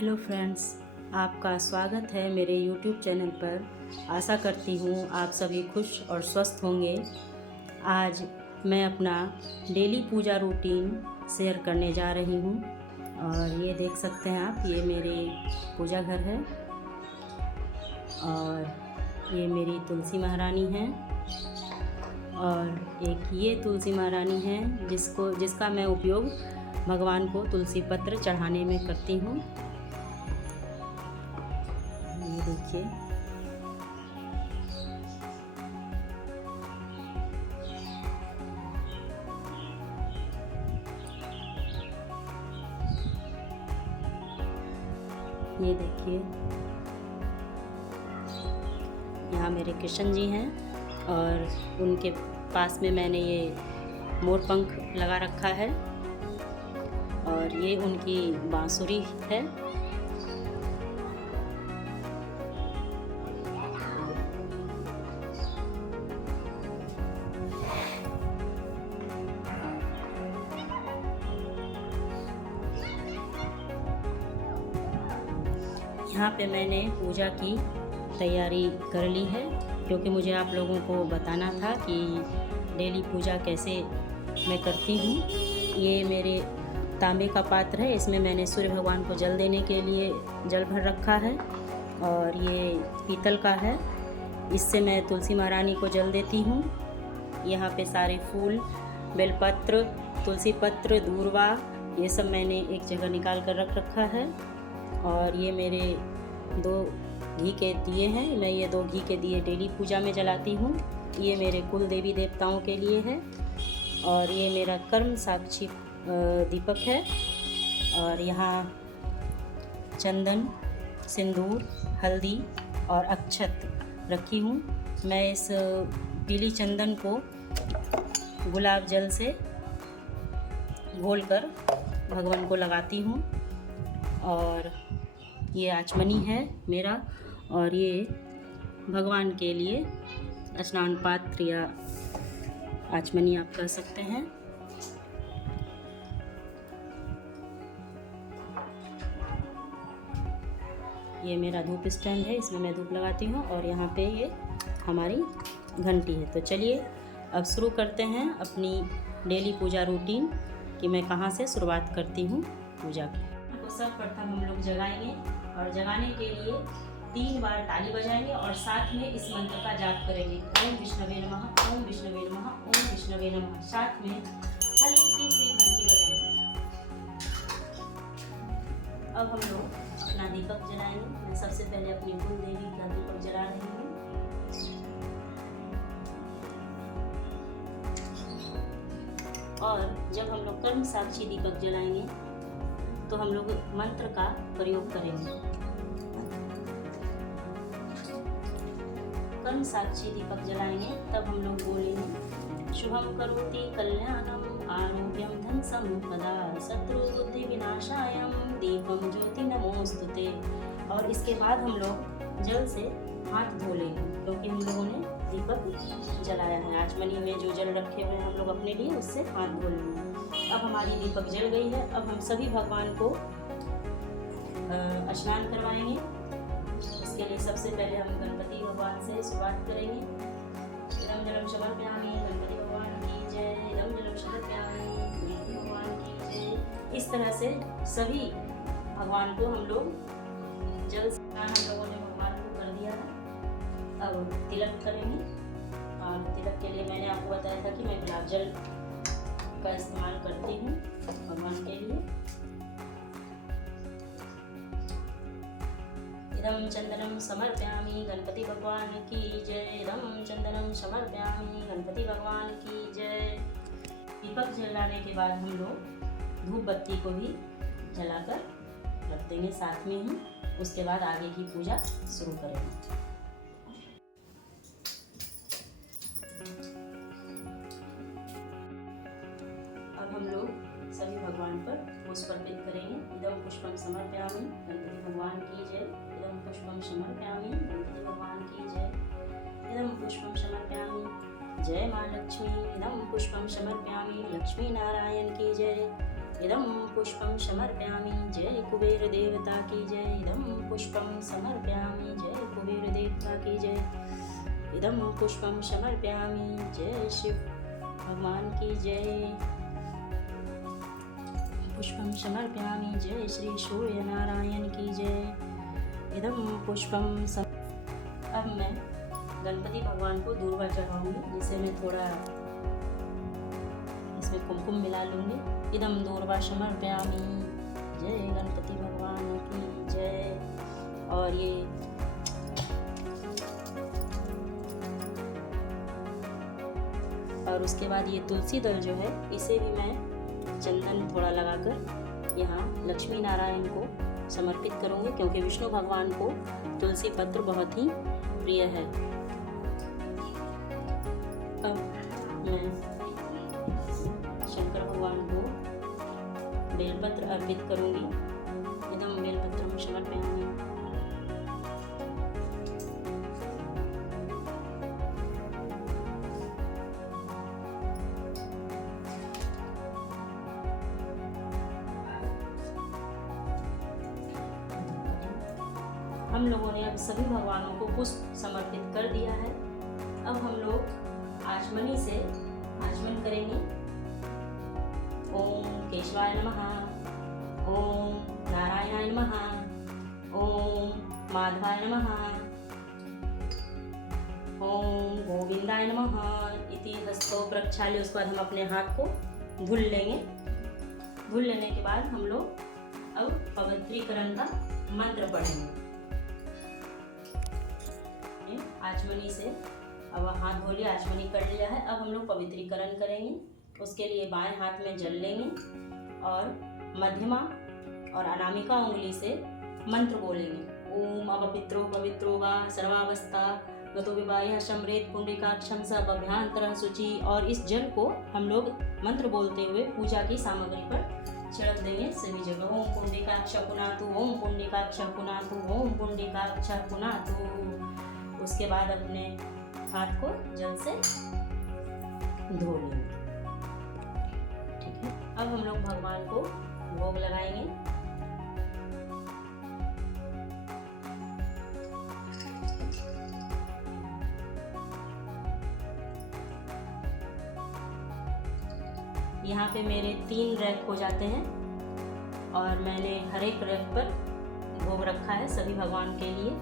Hello friends, आपका स्वागत है मेरे YouTube चैनल पर। आशा करती हूँ आप सभी खुश और स्वस्थ होंगे। आज मैं अपना डेली पूजा रूटीन शेयर करने जा रही हूँ और ये देख सकते हैं आप, ये मेरे पूजा घर है और ये मेरी तुलसी महारानी है और एक ये तुलसी महारानी है जिसका मैं उपयोग भगवान को तुलसी पत्र चढ़ाने में करती हूँ। ये देखिए, ये देखिए, यहाँ मेरे कृष्ण जी हैं और उनके पास में मैंने ये मोर पंख लगा रखा है और ये उनकी बांसुरी है। यहाँ पे मैंने पूजा की तैयारी कर ली है क्योंकि मुझे आप लोगों को बताना था कि डेली पूजा कैसे मैं करती हूँ। ये मेरे तांबे का पात्र है, इसमें मैंने सूर्य भगवान को जल देने के लिए जल भर रखा है और ये पीतल का है, इससे मैं तुलसी महारानी को जल देती हूँ। यहाँ पे सारे फूल, बेलपत्र, तुलसी पत्र, दूर्वा, ये सब मैंने एक जगह निकाल कर रख रखा है। और ये मेरे 2 घी के दिए हैं, मैं ये 2 घी के दिए डेली पूजा में जलाती हूँ। ये मेरे कुल देवी देवताओं के लिए है और ये मेरा कर्म साक्षी दीपक है। और यहाँ चंदन, सिंदूर, हल्दी और अक्षत रखी हूँ। मैं इस पीली चंदन को गुलाब जल से घोलकर भगवान को लगाती हूँ। और ये आचमनी है मेरा और ये भगवान के लिए स्नान पात्र या आचमनी आप कह सकते हैं। ये मेरा धूप स्टैंड है, इसमें मैं धूप लगाती हूँ और यहाँ पे ये हमारी घंटी है। तो चलिए अब शुरू करते हैं अपनी डेली पूजा रूटीन कि मैं कहाँ से शुरुआत करती हूँ पूजा की। तो सर्वप्रथम हम लोग जगाएंगे और जगाने के लिए 3 बार ताली बजाएंगे और साथ में इस मंत्र का जाप करेंगे। ओम विष्णवे नमः, ओम विष्णवे नमः, ओम विष्णवे नमः। साथ में हल्की सी घंटी बजाएंगे। अब हम लोग अपना दीपक जलाएंगे। मैं सबसे पहले अपनी कुल देवी का दीपक जला रही हूँ। और जब हम लोग कर्म साक्षी दीपक जलाएंगे तो हम लोग मंत्र का प्रयोग करेंगे। कर्म साक्षी दीपक जलाएंगे तब हम लोग बोलेंगे शुभम करोति कल्याणम आरोग्यम धन संपदा शत्रु बुद्धि विनाशायम दीपम ज्योति नमोस्तुते। और इसके बाद हम लोग जल से हाथ धो लेंगे क्योंकि हम लोगों ने दीपक जलाया है। आचमनी में जो जल रखे हुए हैं हम लोग अपने लिए, उससे हाथ धो लेंगे। अब हमारी दीपक जल गई है। अब हम सभी भगवान को स्नान करवाएंगे। इसके लिए सबसे पहले हम गणपति भगवान से शुरुआत करेंगे। इदं जलं समर्पयामि गणपति भगवान की जय, इदं जलं समर्पयामि गणपति भगवान की जय। इस तरह से सभी भगवान को हम लोग जल स्नान हम लोगों ने भगवान को कर दिया है। अब तिलक करेंगे और तिलक के लिए मैंने आपको बताया था कि मैं गुलाब जल का इस्तेमाल करती हूँ भगवान के लिए। इदं चंदनम समर्पयामि गणपति भगवान की जय, इदं चंदनम समर्पयामि गणपति भगवान की जय। दीपक जलाने के बाद हम लोग धूप बत्ती को भी जलाकर रख देंगे साथ में ही। उसके बाद आगे की पूजा शुरू करेंगे। हम लोग सभी भगवान पर पुष्प अर्पित करेंगे। इदं पुष्पम समर्पयामि गणपति भगवान की जय, इदं पुष्पम समर्पयामि गणपति भगवान की जय, इदं पुष्पम समर्पयामि जय माँ लक्ष्मी, इदं पुष्पम समर्पयामि लक्ष्मी नारायण की जय। इदं पुष्पं समर्पयामि, जय कुबेर देवता की जय। इदं पुष्पं समर्पयामि, जय कुबेर देवता की जय। इदं पुष्पं समर्पयामि, जय शिव भगवान की जय। पुष्पं समर्पयामि, जय श्री सूर्य नारायण की जय। इदं पुष्पं अब मैं गणपति भगवान को दूर्वा चढ़ाऊंगी, जिसे मैं थोड़ा इसमें कुमकुम मिला लूँगी। इदं दूर्वा समर्पयामि, जय गणपति भगवान की जय। और ये और उसके बाद ये तुलसी दल जो है, इसे भी मैं चंदन थोड़ा लगाकर यहाँ लक्ष्मी नारायण को समर्पित करूँगी, क्योंकि विष्णु भगवान को तुलसी पत्र बहुत ही प्रिय है। अब मैं शंकर भगवान को बेलपत्र अर्पित करूँगी। इदं बेलपत्रं समर्पयामि। हम लोगों ने अब सभी भगवानों को पुष्प समर्पित कर दिया है। अब हम लोग आचमनी से आचमन करेंगे। ओम केशवाय नमः, ओम नारायणाय नमः, ओम माधवाय नमः, ओम गोविंदाय नमः इति हस्तो प्रक्षाल्य। उसके बाद हम अपने हाथ को धुल लेंगे। धुल लेने के बाद हम लोग अब पवित्रीकरण का मंत्र पढ़ेंगे। आचमनी से अब हाथ धो लिया, आचमनी कर लिया है। अब हम लोग पवित्रीकरण करेंगे। उसके लिए बाएं हाथ में जल लेंगे और मध्यमा और अनामिका उंगली से मंत्र बोलेंगे। ओम अपवित्रो पवित्रो वा सर्वावस्था गतो विवाह समृत पुंडिकाक्षम सब अभ्यांतर शुचि। और इस जल को हम लोग मंत्र बोलते हुए पूजा की सामग्री पर छिड़क देंगे सभी जगह। ओम पुंडिकाक्ष पुनातु, ओम पुंडिकाक्ष पुनातु, ओम पुंडिकाक्ष पुनातु। उसके बाद अपने हाथ को जल से धो लेंगे। ठीक है। अब हम लोग भगवान को भोग लगाएंगे। यहाँ पे मेरे 3 रैक हो जाते हैं और मैंने हर एक रैक पर भोग रखा है सभी भगवान के लिए।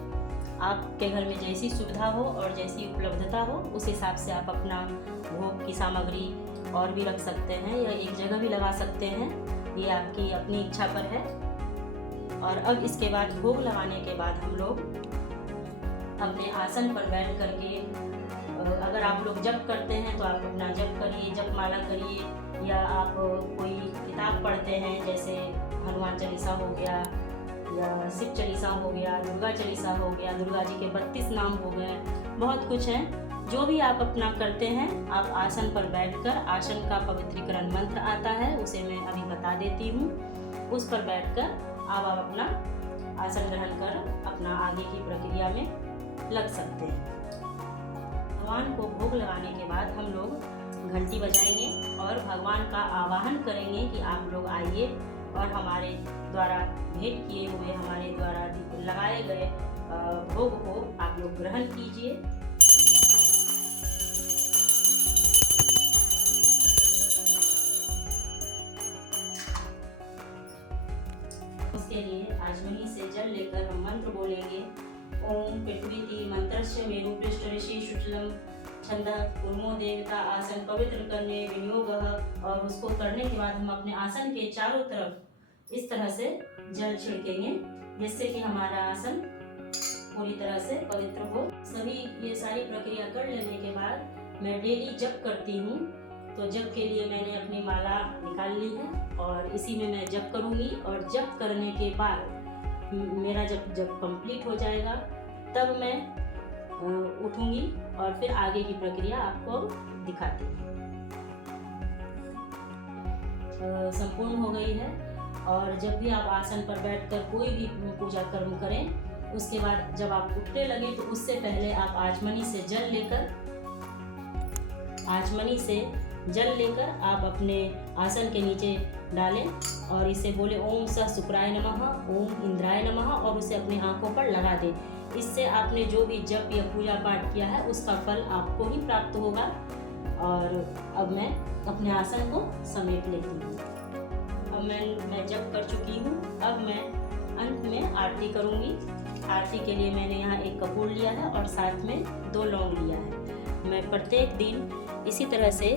आपके घर में जैसी सुविधा हो और जैसी उपलब्धता हो, उस हिसाब से आप अपना भोग की सामग्री और भी रख सकते हैं या एक जगह भी लगा सकते हैं। ये आपकी अपनी इच्छा पर है। और अब इसके बाद भोग लगाने के बाद हम लोग अपने आसन पर बैठ करके, अगर आप लोग जप करते हैं तो आप अपना जप करिए, जप माला करिए, या आप कोई किताब पढ़ते हैं जैसे हनुमान चालीसा हो गया या शिव चालीसा हो गया, दुर्गा चालीसा हो गया, दुर्गा जी के 32 नाम हो गए, बहुत कुछ है। जो भी आप अपना करते हैं, आप आसन पर बैठकर, आसन का पवित्रीकरण मंत्र आता है, उसे मैं अभी बता देती हूँ। उस पर बैठकर आप अपना आसन ग्रहण कर अपना आगे की प्रक्रिया में लग सकते हैं। भगवान को भोग लगाने के बाद हम लोग घंटी बजाएंगे और भगवान का आवाहन करेंगे कि आप लोग आइए और हमारे द्वारा भेंट किए हुए, हमारे द्वारा लगाए गए भोग को आप लोग ग्रहण कीजिए। उसके लिए आचमनी से जल लेकर हम मंत्र बोलेंगे। ओम पृथ्वी मंत्रस्य मेरु पृष्ठ ऋषि शुक्लम छंद उर्मो देवता आसन पवित्र करने विनियोग। और उसको करने के बाद हम अपने आसन के चारों तरफ इस तरह से जल छिड़केंगे, जिससे कि हमारा आसन पूरी तरह से पवित्र हो। सभी ये सारी प्रक्रिया कर लेने के बाद मैं डेली जप करती हूँ। तो जप के लिए मैंने अपनी माला निकाल ली है और इसी में मैं जप करूँगी। और जप करने के बाद मेरा जब कंप्लीट हो जाएगा तब मैं उठूँगी और फिर आगे की प्रक्रिया आपको दिखाती हूँ। संपूर्ण हो गई है। और जब भी आप आसन पर बैठकर कोई भी पूजा कर्म करें, उसके बाद जब आप उठने लगे तो उससे पहले आप आचमनी से जल लेकर आचमनी से जल लेकर आप अपने आसन के नीचे डालें और इसे बोले ओम स शुक्राय नमः, ओम इंद्राय नमः और उसे अपनी आंखों पर लगा दें। इससे आपने जो भी जप या पूजा पाठ किया है उसका फल आपको ही प्राप्त होगा। और अब मैं अपने आसन को समेट लेती हूँ। अब मैं जप कर चुकी हूँ। अब मैं अंत में आरती करूँगी। आरती के लिए मैंने यहाँ एक कपूर लिया है और साथ में 2 लौंग लिया है। मैं प्रत्येक दिन इसी तरह से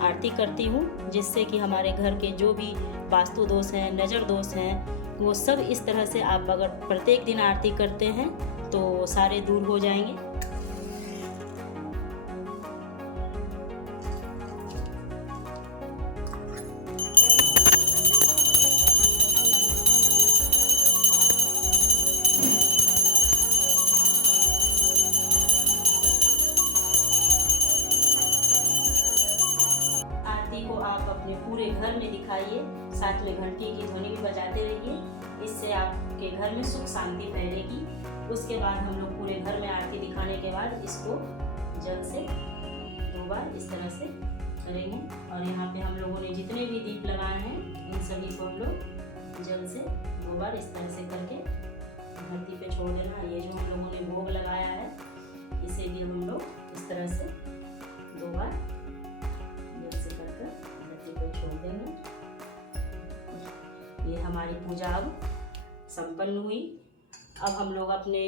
आरती करती हूँ, जिससे कि हमारे घर के जो भी वास्तु दोष हैं, नज़र दोष हैं, वो सब इस तरह से आप अगर प्रत्येक दिन आरती करते हैं तो सारे दूर हो जाएंगे। आरती को आप अपने पूरे घर में दिखाइए, साथ में घंटी की ध्वनि भी बजाते रहिए। इससे आपके घर में सुख शांति फैलेगी। उसके बाद हम लोग पूरे घर में आरती दिखाने के बाद इसको जल से 2 बार इस तरह से करेंगे। और यहाँ पे हम लोगों ने जितने भी दीप लगाए हैं इन सभी को हम लोग जल से 2 बार इस तरह से करके धरती पे छोड़ देना। ये जो हम लोगों ने भोग लगाया है इसे भी हम लोग इस तरह से 2 बार जल से करके धरती पे छोड़ देंगे। ये हमारी पूजा अब संपन्न हुई। अब हम लोग अपने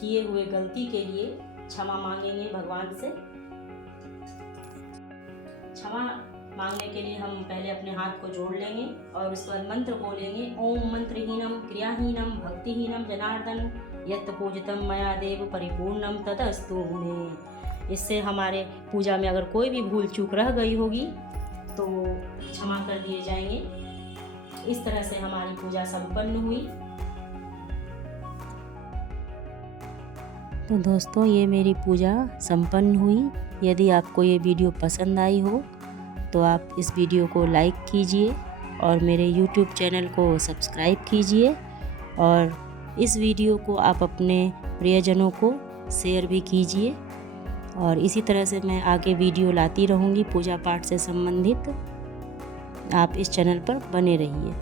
किए हुए गलती के लिए क्षमा मांगेंगे भगवान से। क्षमा मांगने के लिए हम पहले अपने हाथ को जोड़ लेंगे और उसके बाद मंत्र बोलेंगे। ओम मंत्रहीनम क्रियाहीनम भक्तिहीनम जनार्दन यत् पूजितम मया देव परिपूर्णम तदस्तु मे। इससे हमारे पूजा में अगर कोई भी भूल चूक रह गई होगी तो क्षमा कर दिए जाएंगे। इस तरह से हमारी पूजा संपन्न हुई। तो दोस्तों, ये मेरी पूजा संपन्न हुई। यदि आपको ये वीडियो पसंद आई हो तो आप इस वीडियो को लाइक कीजिए और मेरे YouTube चैनल को सब्सक्राइब कीजिए और इस वीडियो को आप अपने प्रियजनों को शेयर भी कीजिए। और इसी तरह से मैं आगे वीडियो लाती रहूँगी पूजा पाठ से संबंधित। आप इस चैनल पर बने रहिए।